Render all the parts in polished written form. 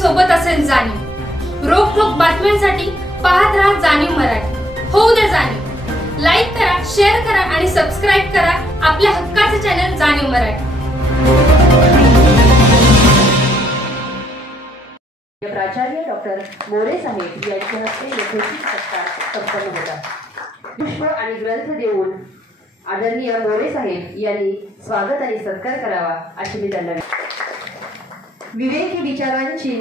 सोबत असेल जाणीव। रोखोक बातम्यांसाठी पाहत राहा जाणीव मराठी। होऊ दे जाणीव। लाईक करा, शेअर करा आणि सबस्क्राईब करा आपल्या हक्काचे चॅनल जाणीव मराठी। प्राचार्य डॉक्टर मोरे साहेब यांच्या हस्ते यथोचित सत्कार संपन्न होता। पुष्प आणि ग्रंथ देऊन आदरणीय मोरे साहेब यांनी स्वागत आणि सत्कार करावा अशी मी त्यांना विवेकी विचारांची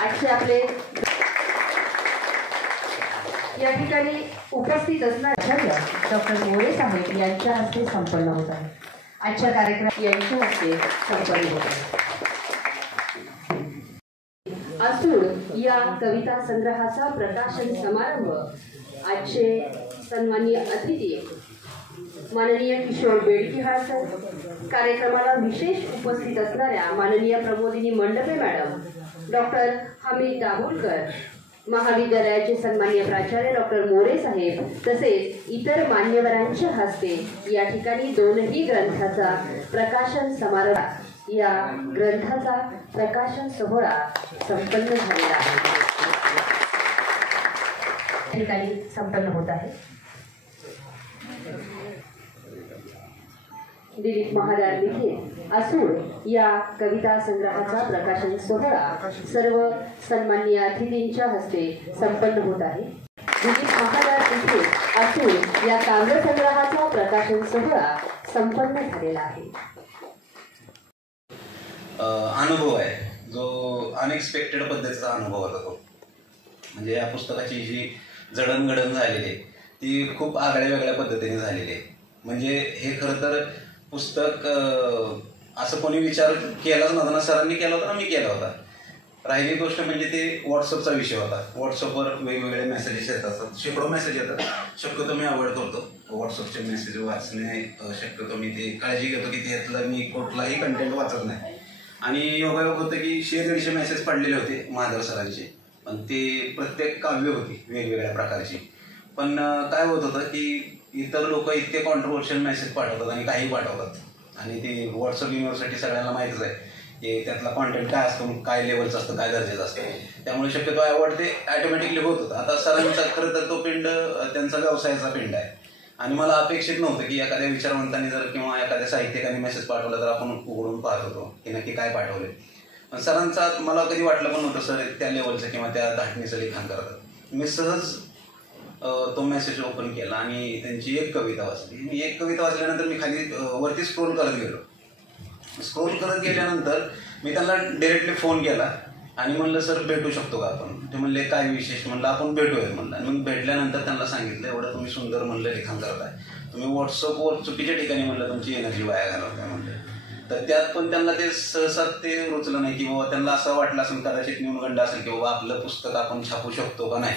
आजचे आपले या ठिकाणी उपस्थित असणारे डॉक्टर मोरे साहेब यांच्या हस्ते संपन्न होत आहे। आजच्या कार्यक्रम यांच्या हस्ते संपन्न होत आहे। असूड या कविता संग्रहाचा प्रकाशन समारंभ आजचे सन्माननीय अतिथी माननीय किशोर बेडकिहाळ सर, कार्यक्रमाला विशेष उपस्थित असणाऱ्या माननीय प्रमोदिनी मंडपे मॅडम, डॉक्टर हमीद दाभोलकर, महाविद्यालयाचे सन्माननीय प्राचार्य डॉक्टर मोरे साहेब तसेच इतर मान्यवरांच्या हस्ते या ठिकाणी दोनही ग्रंथाचा प्रकाशन समारंभ या ग्रंथाचा प्रकाशन सोहळा संपन्न झालेला आहे। ठिकाणी संपन्न होत आहे। दिलीप महाराज लिखित असूड या कविता संग्रहाचा प्रकाशन सोहळा सर्व सन्माननीय अतिथींच्या हस्ते संपन्न होत आहे। दिलीप महाराज लिखित असूड या काव्य संग्रहाचा प्रकाशन सोहळा संपन्न झालेला आहे। अनुभव आहे जो अनएक्सपेक्टेड पद्धतीचा अनुभव होता तो, म्हणजे या पुस्तकाची जी जडणघडण झालेली आहे ती खूप आगळ्या वेगळ्या पद्धतीने झालेली आहे। म्हणजे हे खरं तर पुस्तक असं कोणी विचार केलाच नव्हता ना, सरांनी केला होता ना मी केला होता। राहिली गोष्ट म्हणजे ते व्हॉट्सअपचा विषय होता। व्हॉट्सअपवर वेगवेगळे मेसेजेस येतात, शेकडो मेसेज येतात। शक्यतो मी अवॉइड करतो व्हॉट्सअपचे मेसेज वाचणे, शक्यतो मी ते काळजी घेतो की त्यातलं मी कुठलाही कंटेंट वाचत नाही। आणि योगायोग होतं की 100-150 मेसेज पडलेले होते महादेव सरांचे, पण ते प्रत्येक काव्य होती वेगवेगळ्या प्रकारची। पण काय होत होतं की इतर लोक इतके कॉन्ट्रोवर्शियल मेसेज पाठवतात आणि काही पाठवतात, आणि ते व्हॉट्सअप युनिव्हर्सिटी सगळ्यांना माहितीच आहे की त्यातला कॉन्टेंट काय असतो, काय लेवलचं असतं, काय दर्जाचं असतं। त्यामुळे शक्यतो अवॉइड ते ऑटोमॅटिकली होत होतं। आता सरांचा खरं तर तो पिंड त्यांचा व्यवसायाचा पिंड आहे, आणि मला अपेक्षित नव्हतं की एखाद्या विचारवंतांनी जर किंवा एखाद्या साहित्यिकाने मेसेज पाठवला तर आपण उघडून पाहत होतो की नक्की काय पाठवले। पण सरांचा मला कधी वाटलं पण नव्हतं सर त्या लेवलचं किंवा त्या धाटणीचं लिखाण करतात। मी सहज तो मेसेज ओपन केला आणि त्यांची एक कविता वाचली। मी एक कविता वाचल्यानंतर मी खाली वरती स्क्रोल करत गेलो। स्क्रोल करत गेल्यानंतर मी त्यांना डायरेक्टली फोन केला आणि म्हणलं सर भेटू शकतो का आपण? ते म्हणले काय विशेष? म्हणलं आपण भेटूया म्हणलं। आणि मग भेटल्यानंतर त्यांना सांगितलं एवढं तुम्ही सुंदर म्हणलं लिखाण करताय, तुम्ही व्हॉट्सअपवर चुकीच्या ठिकाणी म्हणलं तुमची एनर्जी वाया घालवताय म्हणलं। तर त्यात पण त्यांना ते सहसा ते रुचलं नाही, की बाबा त्यांना असं वाटलं असेल कदाचित न्यूनगंड असेल की बाबा आपलं पुस्तक आपण छापू शकतो का नाही।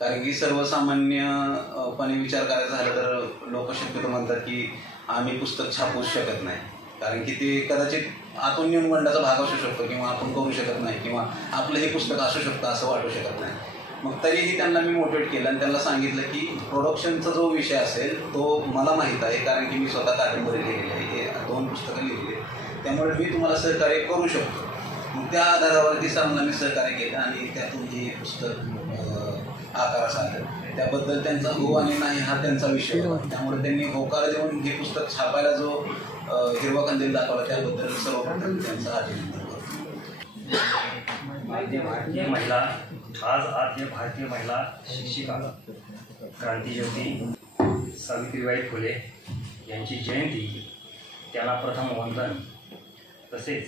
कारण की सर्वसामान्यपणे विचार करायचा झाला तर लोक शक्यतो म्हणतात की आम्ही पुस्तक छापूच शकत नाही, कारण की ते कदाचित आतून न्यूनगंडाचा भाग असू शकतो किंवा आपण करू शकत नाही किंवा आपलं हे पुस्तक असू शकतं असं वाटू शकत नाही। मग तरीही त्यांना मी मोटिवेट केलं आणि त्यांना सांगितलं की प्रोडक्शनचा जो विषय असेल तो मला माहीत आहे, कारण की मी स्वतः कादंबरी लिहिलेली आहे, हे 2 पुस्तकं लिहिली, त्यामुळे मी तुम्हाला सहकार्य करू शकतो। मग त्या आधारावरती सरांना मी सहकार्य केलं आणि त्यातून हे पुस्तक आकारास आलं। त्याबद्दल त्यांचा हो आणि नाही हा त्यांचा विषय होता, त्यामुळे त्यांनी होकार देऊन हे पुस्तक छापायला जो हिरवा कंदील दाखवला त्याबद्दल सर्वप्रथम त्यांचा अभिनंदन करतो। भारतीय महिला आज आद्य भारतीय महिला शिक्षिका क्रांतिज्योती सावित्रीबाई फुले यांची जयंती, त्यांना प्रथम वंदन। तसेच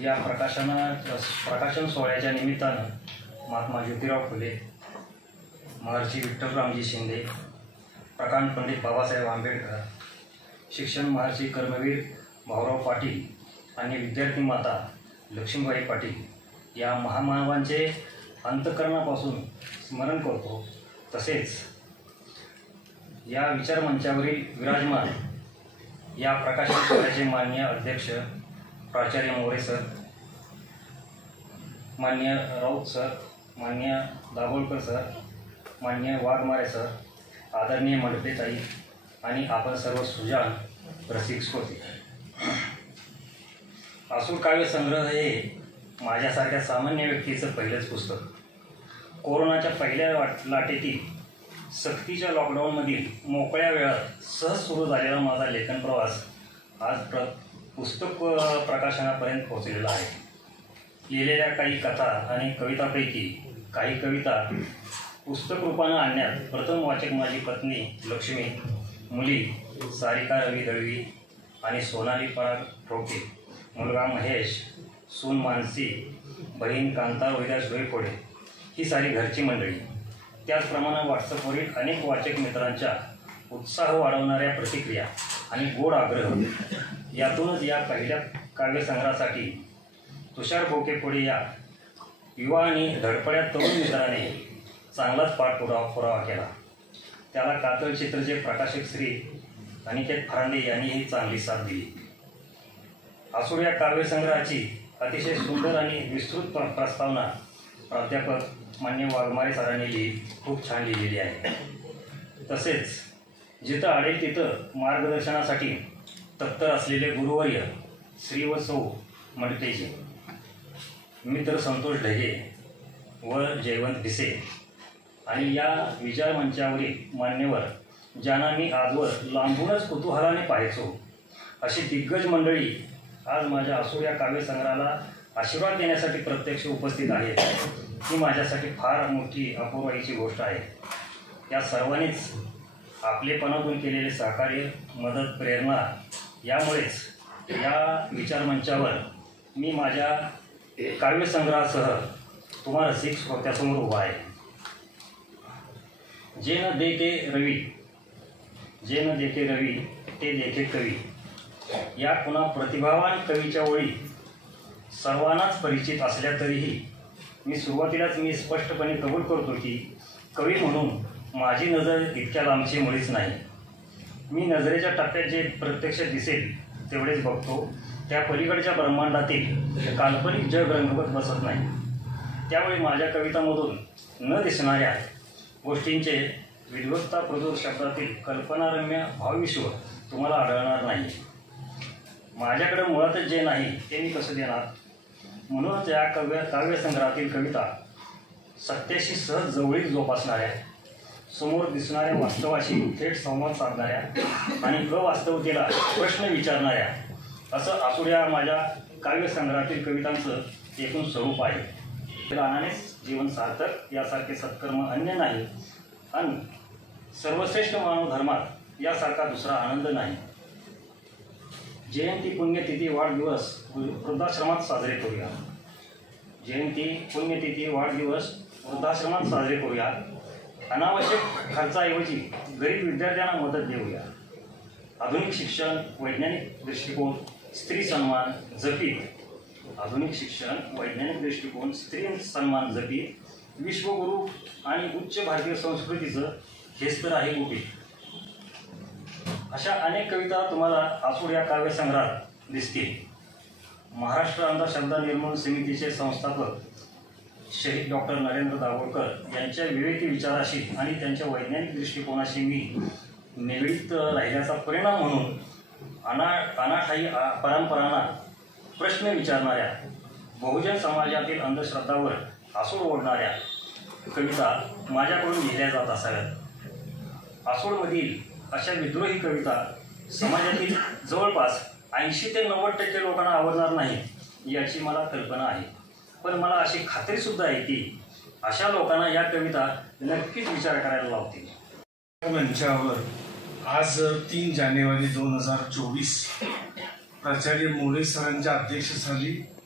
या प्रकाशन सोहळ्याच्या निमित्तानं महात्मा ज्योतिराव फुले, महर्षी विठ्ठलरामजी शिंदे, प्रकांड पंडित बाबासाहेब आंबेडकर, शिक्षण महर्षी कर्मवीर भाऊराव पाटील आणि विद्यार्थी माता लक्ष्मीबाई पाटील या महामानवांचे अंतःकरणापासून स्मरण करतो। तसेच या विचारमंचावरील विराजमान या प्रकाशन सोहळ्याचे माननीय अध्यक्ष प्राचार्य मोरे सर, माननीय राऊत सर, माननीय दाभोलकर सर, माननीय वाघमारे सर, आदरणीय मंडपेताई आणि आपण सर्व सुजाण रसिक श्रोते, आसूड काव्यसंग्रह हे माझ्यासारख्या सामान्य व्यक्तीचं पहिलंच पुस्तक. कोरोनाच्या पहिल्या लाटेतील सक्तीच्या लॉकडाऊनमधील मोकळ्या वेळात सहज सुरू झालेला माझा लेखन प्रवास आज पुस्तक प्रकाशनापर्यंत पोहोचलेला आहे. लिहिलेल्या काही कथा आणि कवितापैकी काही कविता पुस्तक रूपानं आणण्यात प्रथम वाचक माझी पत्नी लक्ष्मी, मुली सारिका रवी दळवी आणि सोनाली पराग ठोके, मुलगा महेश, सून मानसी, बहीण कांता रोहिदास डोईफोडे, ही सारी घरची मंडळी. त्याचप्रमाणे व्हॉट्सअपवरील अनेक वाचक मित्रांच्या उत्साह वाढवणाऱ्या प्रतिक्रिया आणि गोड आग्रह, यातूनच या पहिल्या काव्यसंग्रहासाठी तुषार बोकेफोडे या युवा आणि धडपड्या तरुण मित्राने चांगलाच पाठपुरावा केला. त्याला कातळ चित्रचे प्रकाशक श्री अनिकेत फरांदे यांनीही चांगली साथ दिली. आसूड या काव्यसंग्रहाची अतिशय सुंदर आणि विस्तृत प्रस्तावना प्राध्यापक मान्य वाघमारे सरांनी खूप छान लिहिलेली आहे. तसेच जिथं आडेल तिथं मार्गदर्शनासाठी तत्पर असलेले गुरुवर्य श्री व सौ मडतेजी, मित्र संतोष ढगे व जयवंत भिसे आणि या विचार मंचावरील मान्यवर ज्यांना मी आजवर लांबूनच कुतूहलाने पाहायचो, अशी दिग्गज मंडळी आज माझ्या आसूड या काव्यसंग्रहाला आशीर्वाद देण्यासाठी प्रत्यक्ष उपस्थित आहेत. ही माझ्यासाठी फार मोठी अपूर्वाईची गोष्ट आहे. या सर्वांनीच आपलेपणातून केलेले सहकार्य, मदत, प्रेरणा यामुळेच या विचारमंचावर मी माझ्या काव्यसंग्रहासह तुम्हा रसिक श्रोत्यासमोर उभा आहे. जे न देखे रवी ते देखे कवी या पुन्हा प्रतिभावान कवीच्या ओळी सर्वांनाच परिचित असल्या तरीही मी सुरुवातीलाच स्पष्टपणे कबूल करतो की कवी म्हणून माझी नजर इतक्या लांबची मुळीच नाही. मी नजरेच्या टप्प्यात जे प्रत्यक्ष दिसेल तेवढेच बघतो. त्या पलीकडच्या ब्रह्मांडातील काल्पनिक जग रंगवत बसत नाही. त्यामुळे माझ्या कवितांमधून न दिसणाऱ्या गोष्टींचे विद्वत्ताप्रचूर शब्दातील कल्पनारम्य भावविश्व तुम्हाला आढळणार नाही. माझ्याकडे मुळातच जे नाही ते मी कसं देणार. म्हणूनच या काव्यसंग्रहातील कविता सत्याशी सहज जवळीक जोपासणाऱ्या, समोर दिसणाऱ्या वास्तवाशी थेट संवाद साधणाऱ्या आणि अवास्तवतेला प्रश्न विचारणाऱ्या असं आसूड या माझ्या काव्यसंग्रहातील कवितांचं एकूण स्वरूप आहे. गाण्यानेच जीवन सार्थक यासारखे सत्कर्म अन्य नाही आणि सर्वश्रेष्ठ मानव धर्मात यासारखा दुसरा आनंद नाही. जयंती, पुण्यतिथी, वाढदिवस वृद्धाश्रमात साजरे करूया. जयंती, पुण्यतिथी, वाढदिवस वृद्धाश्रमात साजरे करूया. अनावश्यक खर्चाऐवजी गरीब विद्यार्थ्यांना मदत देऊया. आधुनिक शिक्षण, वैज्ञानिक दृष्टिकोन, स्त्री सन्मान जपीत आधुनिक शिक्षण, वैज्ञानिक दृष्टिकोन, स्त्री सन्मान जपीत विश्वगुरू आणि उच्च भारतीय संस्कृतीचं हेच तर आहे गुपित. अशा अनेक कविता तुम्हाला आसूड या काव्यसंग्रहात दिसतील. महाराष्ट्र अंधश्रद्धा निर्मूलन समितीचे संस्थापक शहीद डॉक्टर नरेंद्र दाभोळकर यांच्या विवेकी विचाराशी आणि त्यांच्या वैज्ञानिक दृष्टिकोनाशी मी निगडीत राहिल्याचा परिणाम म्हणून अनाठायी परंपरांना प्रश्न विचारणाऱ्या, बहुजन समाजातील अंधश्रद्धावर आसूड ओढणाऱ्या कविता माझ्याकडून लिहिल्या जात असाव्यात. आसूडमधील अशा विद्रोही कविता समाजातील जवळपास 80 ते 90% लोकांना आवडणार नाही याची मला कल्पना आहे. पण मला अशी खात्रीसुद्धा आहे की अशा लोकांना या कविता नक्कीच विचार करायला लावतील. मंचावर आज 3 जानेवारी 2024 प्राचार्य मोरे सरांच्या अध्यक्षस्थानी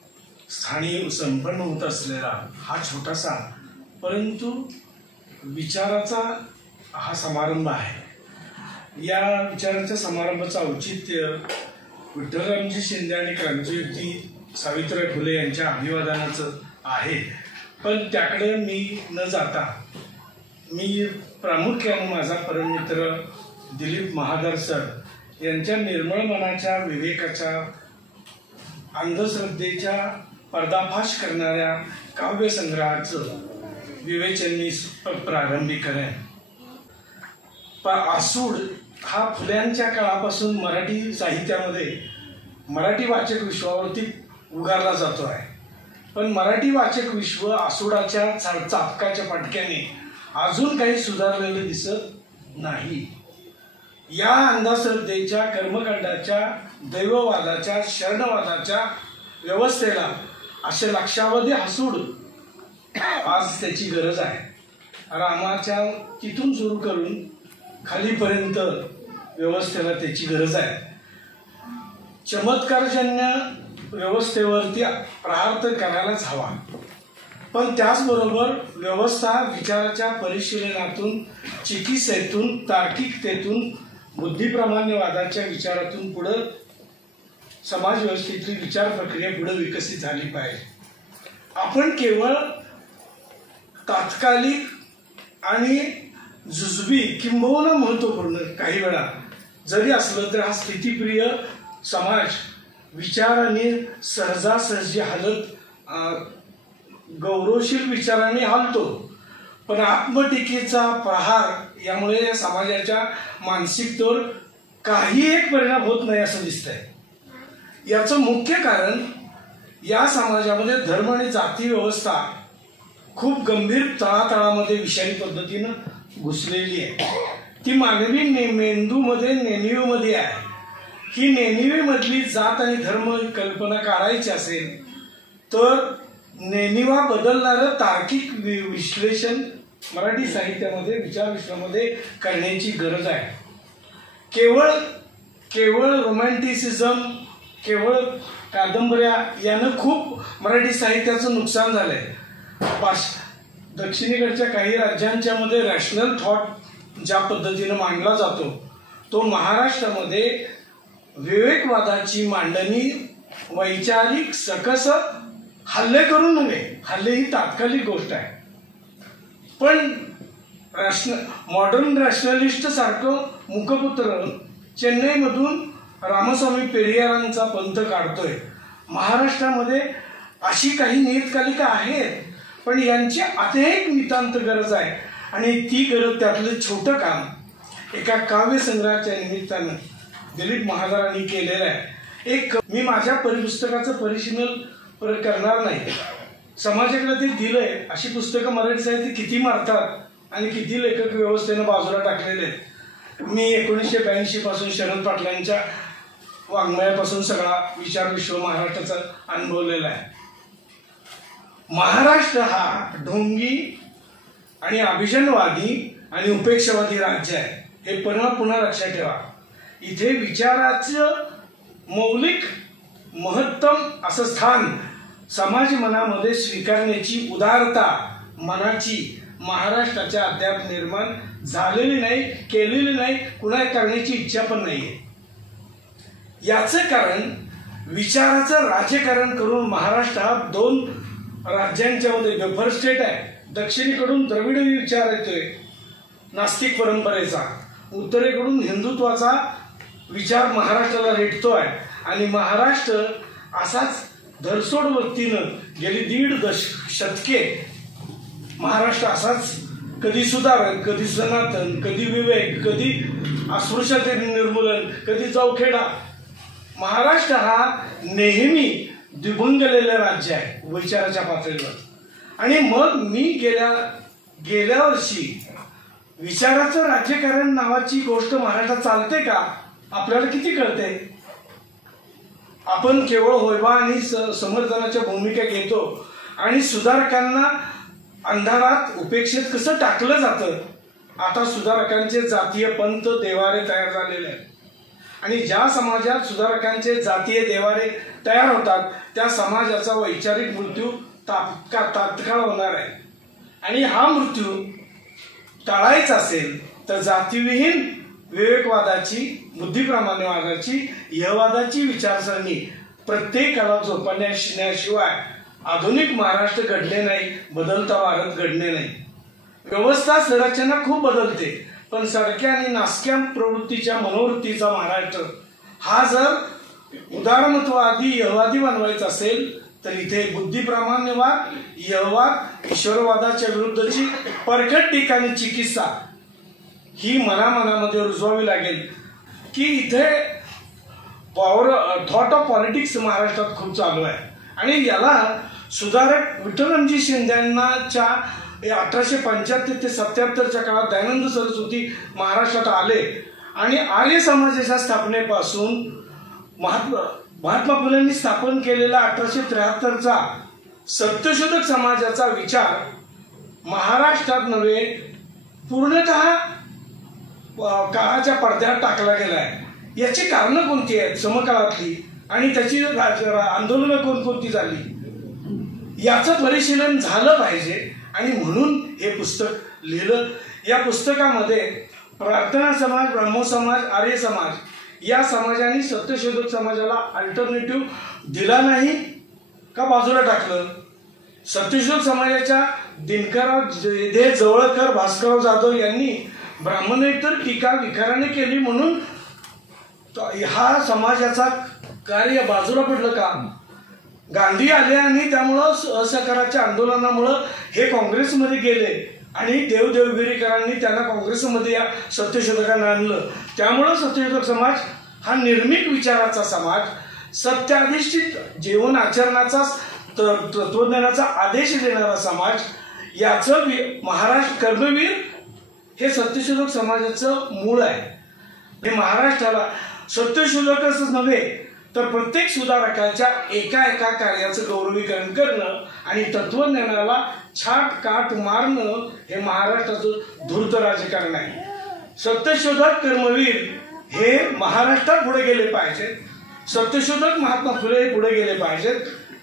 संपन्न होत असलेला हा छोटासा परंतु विचाराचा हा समारंभ आहे. या विचाराच्या समारंभाचं औचित्य विठ्ठलरामजी शिंदे आणि क्रांतिज्योती सावित्रीबाई फुले यांच्या अभिवादनाचं आहे. पण त्याकडे मी न जाता मी प्रामुख्याने माझा परममित्र दिलीप महादार सर यांच्या निर्मळ मनाच्या, विवेकाच्या, अंधश्रद्धेच्या पर्दाफाश करणाऱ्या काव्यसंग्रहाचं विवेचन मी प्रारंभी करेन. आसूड हा फुल्यांच्या काळापासून मराठी साहित्यामध्ये मराठी वाचक विश्वावरती उगारला जातो आहे. पण मराठी वाचक विश्व आसुडाच्या चापकाच्या फटक्याने अजून काही सुधारलेलं दिसत नाही. या अंधश्रद्धेच्या, कर्मकांडाच्या, दैववादाच्या, शरणवादाच्या व्यवस्थेला असे लक्षावधी हसूड आज त्याची गरज आहे. रामाच्या तिथून सुरू करून खालीपर्यंत व्यवस्थेला त्याची गरज आहे. चमत्कारजन्य व्यवस्थेवरती प्रहार तर करायलाच हवा, पण त्याचबरोबर व्यवस्था विचाराच्या परिशीलनातून, चिकित्सेतून, तार्किकतेतून, बुद्धिप्रामाण्यवादाच्या विचारातून पुढं समाज व्यवस्थेतली विचार प्रक्रिया पुढे विकसित झाली पाहिजे. आपण केवळ तात्कालिक आणि जुजबी किंबहुना महत्वपूर्ण काही वेळा जरी असलं तर हा स्थितीप्रिय समाज विचाराने सहजासहजी हलत गौरवशील विचाराने हलतो, पण आत्मटीकेचा प्रहार यामुळे या समाजाच्या मानसिकतेवर काही एक परिणाम होत नाही असं दिसतंय. याचं मुख्य कारण या समाजामध्ये धर्म आणि जाती व्यवस्था खूप गंभीर तळातळामध्ये विषारी पद्धतीनं घुसलेली आहे. ती मानवी मेंदूमध्ये, नेणिवेमध्ये आहे. ही नेणिवेमधली जात आणि धर्म कल्पना काढायची असेल तर नेणिवा बदलणारं तार्किक विश्लेषण मराठी साहित्यामध्ये, विचार विश्वामध्ये करण्याची गरज आहे. केवळ रोमॅन्टिसिझम, केवळ कादंबऱ्या यानं खूप मराठी साहित्याचं नुकसान झालंय. दक्षिणेकडच्या काही राज्यांच्या मध्ये रॅशनल थॉट ज्या पद्धतीनं मांडला जातो तो महाराष्ट्रामध्ये विवेकवादाची मांडणी वैचारिक सकस हल्ले करून नव्हे, हल्ले ही तात्कालिक गोष्ट आहे, पण मॉडर्न रॅशनलिस्ट सारखं मुखपुत्र चेन्नईमधून रामस्वामी पेरियारांचा पंथ काढतोय. महाराष्ट्रामध्ये अशी काही नियतकालिका आहेत, पण यांची अनेक नितांत गरज आहे आणि ती गरज त्यातलं छोटं काम एका काव्यसंग्रहाच्या निमित्तानं दिलीप महाजरांनी केलेलं आहे. मी माझ्या पुस्तकाचं परिशीलन करणार नाही, समाजाकडे ते दिलंय. अशी पुस्तकं मराठी साहित्य किती मारतात आणि किती लेखक व्यवस्थेनं बाजूला टाकलेले आहेत. मी 1982 पासून शरद पाटलांच्या वाङ्मयापासून सगळा विचार विश्व महाराष्ट्राचा अनुभवलेला आहे. महाराष्ट्र हा ढोंगी आणि अभिजनवादी आणि उपेक्षावादी राज्य आहे, हे पुन्हा लक्षात ठेवा. इथे विचाराचं मौलिक महत्तम असं स्थान समाज मनामध्ये स्वीकारण्याची उदारता मनाची महाराष्ट्राच्या अद्याप निर्माण झालेली नाही, केलेली नाही, कुणा करण्याची इच्छा पण नाहीये. याचं कारण विचाराचं राजकारण करून महाराष्ट्र हा 2 राज्यांच्या मध्ये बेफर स्टेट आहे. दक्षिणेकडून द्रविड विचार येतोय नास्तिक परंपरेचा, उत्तरेकडून हिंदुत्वाचा विचार महाराष्ट्राला रेटतोय आणि महाराष्ट्र असाच धरसोड वृत्तीनं गेली 1.5 शतके महाराष्ट्र असाच कधी सुधारक, कधी सनातन, कधी विवेक, कधी अस्पृश्यते निर्मूलन, कधी चौखेडा. महाराष्ट्र हा नेहमी द्विभंगलेलं राज्य आहे विचाराच्या पातळीवर. आणि मग मी गेल्या वर्षी विचाराचं राज्यकारण नावाची गोष्ट महाराष्ट्रात चालते का आपल्याला किती कळते. आपण केवळ होयबा आणि समर्थनाच्या भूमिका घेतो आणि सुधारकांना अंधारात उपेक्षेत कसं टाकलं जातं. आता सुधारकांचे जातीय पंथ देवारे तयार झालेले आहेत आणि ज्या समाजात सुधारकांचे जातीय देवारे तयार होतात त्या समाजाचा वैचारिक मृत्यू तात्काळ होणार आहे. आणि हा मृत्यू टाळायचा असेल तर जातीविहीन विवेकवादाची, बुद्धिप्रामाण्यवादाची, यहवादाची विचारसरणी प्रत्येकाला जोपासण्याशिवाय आधुनिक महाराष्ट्र घडले नाही, बदलता भारत घडले नाही. व्यवस्था संरचना खूप बदलते, पण सडक्या आणि नासक्या प्रवृत्तीच्या मनोवृत्तीचा महाराष्ट्र हा जर उदारमतवादी यहवादी बनवायचा असेल तर इथे बुद्धिप्रामाण्यवाद, यहवाद, ईश्वरवादाच्या विरुद्धची परखड टीका आणि चिकित्सा ही मनामध्ये रुजवावी लागेल. की इथे थॉट ऑफ पॉलिटिक्स महाराष्ट्रात खूप चालू आहे. आणि याला सुधारक विठ्ठलरामजी शिंदेच्या 1875 ते 77च्या काळात दयानंद सरस्वती महाराष्ट्रात आले आणि आर्य समाजाच्या स्थापनेपासून महात्मा फुलेंनी स्थापन केलेला 1873चा सत्यशोधक समाजाचा विचार महाराष्ट्रात नव्हे पूर्णतः काळाच्या पडद्यात टाकला गेलाय. याची कारणं कोणती आहेत समकाळातली आणि त्याची आंदोलनं कोणकोणती झाली याचं परिशीलन झालं पाहिजे आणि म्हणून हे पुस्तक लिहिलं. या पुस्तकामध्ये प्रार्थना समाज, ब्रह्मो समाज, आर्य समाज या समाजाने सत्यशोधक समाजाला अल्टरनेटिव्ह दिला नाही का बाजूला टाकलं. सत्यशोधक समाजाच्या दिनकरराव जवळकर, भास्करराव जाधव यांनी ब्राह्मणेतर टीका विकाराने केली म्हणून हा समाजाचा कार्य बाजूला पडलं का. गांधी आले आणि त्यामुळं असहकाराच्या आंदोलनामुळं हे काँग्रेसमध्ये गेले आणि देवदेवगिरीकरांनी त्यांना काँग्रेसमध्ये या सत्यशोधकांना आणलं. त्यामुळं सत्यशोधक समाज हा निर्मिक विचाराचा समाज, सत्याधिष्ठित जीवन आचरणाचा, तत्वज्ञानाचा आदेश देणारा समाज, याचं महाराष्ट्र कर्मवीर हे सत्यशोधक समाजाचं मूळ आहे. हे महाराष्ट्राला सत्यशोधकच नव्हे तर प्रत्येक सुधारकाच्या एका एका कार्याचं गौरवीकरण करणं आणि तत्वज्ञानाला छाट काट मारणं हे महाराष्ट्राचं धूर्त राजकारण आहे. सत्यशोधक कर्मवीर हे महाराष्ट्रात पुढे गेले पाहिजेत. सत्यशोधक महात्मा फुले पुढे गेले पाहिजेत.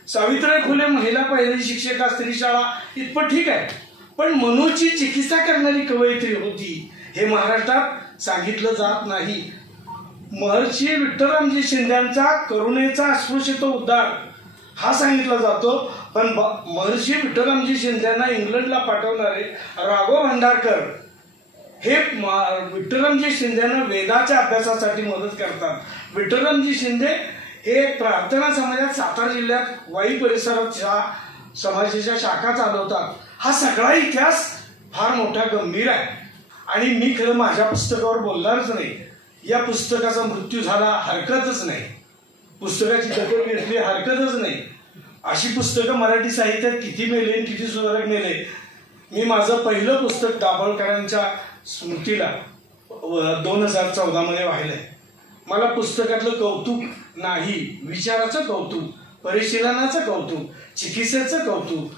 सावित्रीबाई फुले महिला पहिली शिक्षिका, स्त्री शाळा इतपत ठीक आहे, पण मनूची चिकित्सा करणारी कवयित्री होती हे महाराष्ट्रात सांगितलं जात नाही. महर्षी विठ्ठलरामजी शिंदेचा करुणेचा अस्पृश्यतो उद्धार हा सांगितला जातो, पण महर्षी विठ्ठलरामजी शिंदेना इंग्लंडला पाठवणारे राघव भंडारकर हे विठ्ठलरामजी शिंदेना वेदाच्या अभ्यासासाठी मदत करतात. विठ्ठलरामजी शिंदे हे प्रार्थना समाजात सातारा जिल्ह्यात वाई परिसरात समाजाच्या शाखा चालवतात. हा सगळा इतिहास फार मोठा गंभीर आहे आणि मी खरं माझ्या पुस्तकावर बोलणारच नाही. या पुस्तकाचा मृत्यू झाला हरकतच नाही, पुस्तकाची दखल घेतली हरकतच नाही. अशी पुस्तकं मराठी साहित्यात किती मेले, किती सुधारक मेले. मी माझं पहिलं पुस्तक दाभोळकरांच्या स्मृतीला 2014 मध्ये वाहिलंय. मला पुस्तकातलं कौतुक नाही, विचाराचं कौतुक, परिशीलनाचं कौतुक, चिकित्सेचं कौतुक,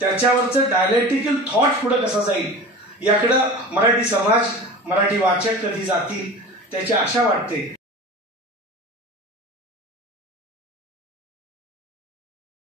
त्याच्यावरचं डायलेक्टिकल थॉट पुढे कसा जाईल याकडं मराठी समाज, मराठी वाचक कधी जातील त्याची आशा वाटते.